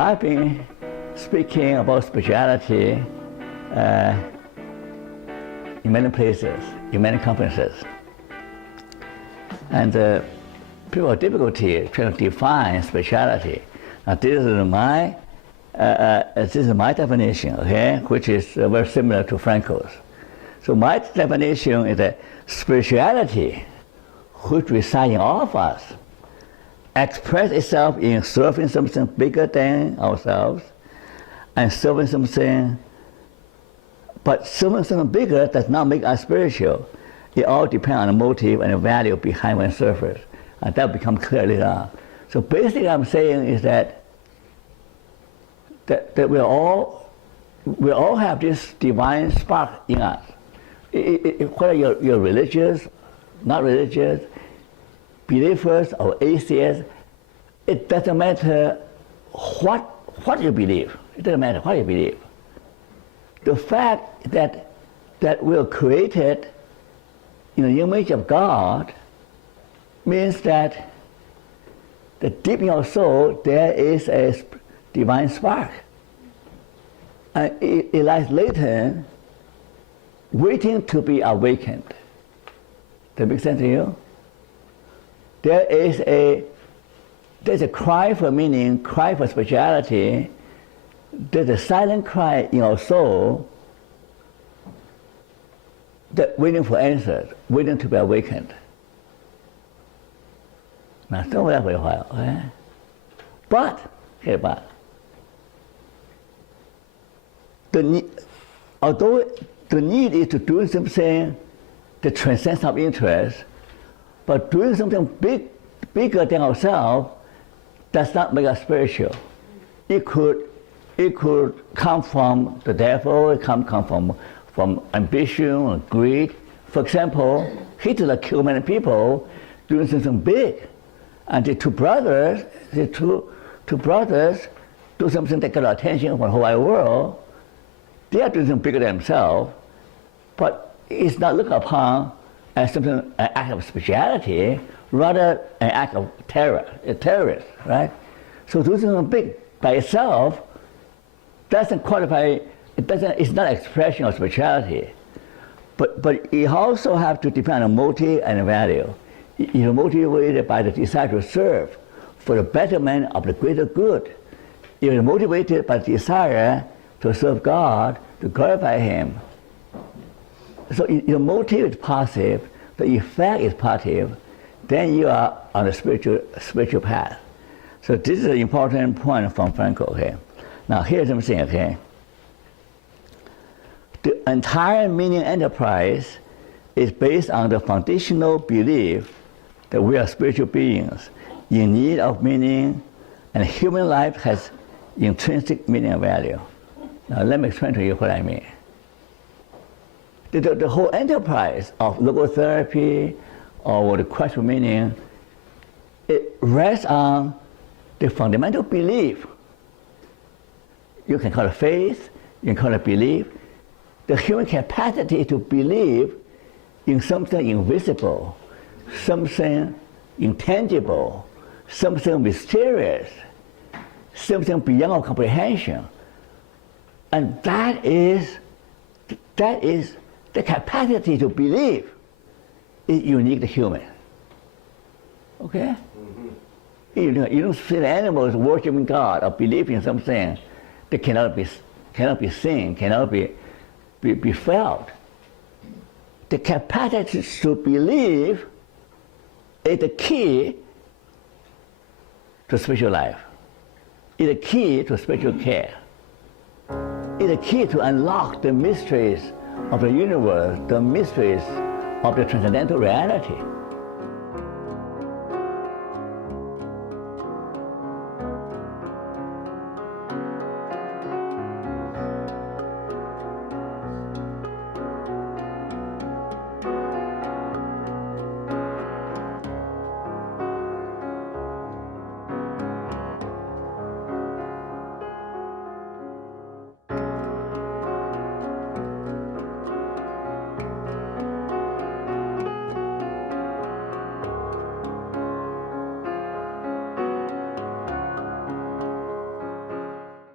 I've been speaking about spirituality in many places, in many conferences. And people have difficulty trying to define spirituality. Now this is my definition, okay, which is very similar to Franco's. So my definition is that spirituality, which resides in all of us, expresses itself in serving something bigger than ourselves, and serving something, but serving something bigger does not make us spiritual. It all depends on the motive and the value behind one's service, and that becomes clear later on. So basically what I'm saying is that we all have this divine spark in us. Whether you're religious, not religious, believers or atheists, it doesn't matter what you believe. It doesn't matter what you believe. The fact that we are created in the image of God means that deep in our soul there is a divine spark. And it lies latent, waiting to be awakened. Does that make sense to you? There's a cry for meaning, cry for spirituality. There's a silent cry in our soul that waiting for answers, waiting to be awakened. Now, stay with that for a while, okay? But although the need is to do something that transcends our interest, but doing something bigger than ourselves does not make us spiritual. It could come from the devil, it come from ambition or greed. For example, Hitler killed many people doing something big. And the two brothers do something that got attention from the whole wide world. They are doing something bigger than themselves, but it's not looked upon as something, an act of spirituality, rather an act of terror, a terrorist, right? So doing something big by itself doesn't qualify, it's not an expression of spirituality. But you also have to depend on motive and value. You're motivated by the desire to serve for the betterment of the greater good. You're motivated by the desire to serve God, to glorify Him. So your motive is positive, the effect is positive, then you are on the spiritual path. So this is an important point from Franco, okay? Now here's something, okay? The entire meaning enterprise is based on the foundational belief that we are spiritual beings in need of meaning, and human life has intrinsic meaning and value. Now let me explain to you what I mean. The whole enterprise of logotherapy or the quest for meaning, it rests on the fundamental belief. You can call it faith, you can call it belief. The human capacity to believe in something invisible, something intangible, something mysterious, something beyond our comprehension. And that is the capacity to believe is unique to human. Okay? Mm-hmm. You don't see the animals worshiping God or believing in something that cannot be seen, cannot be felt. The capacity to believe is the key to spiritual life. It's the key to spiritual care. It's the key to unlock the mysteries of the universe, the mysteries of the transcendental reality.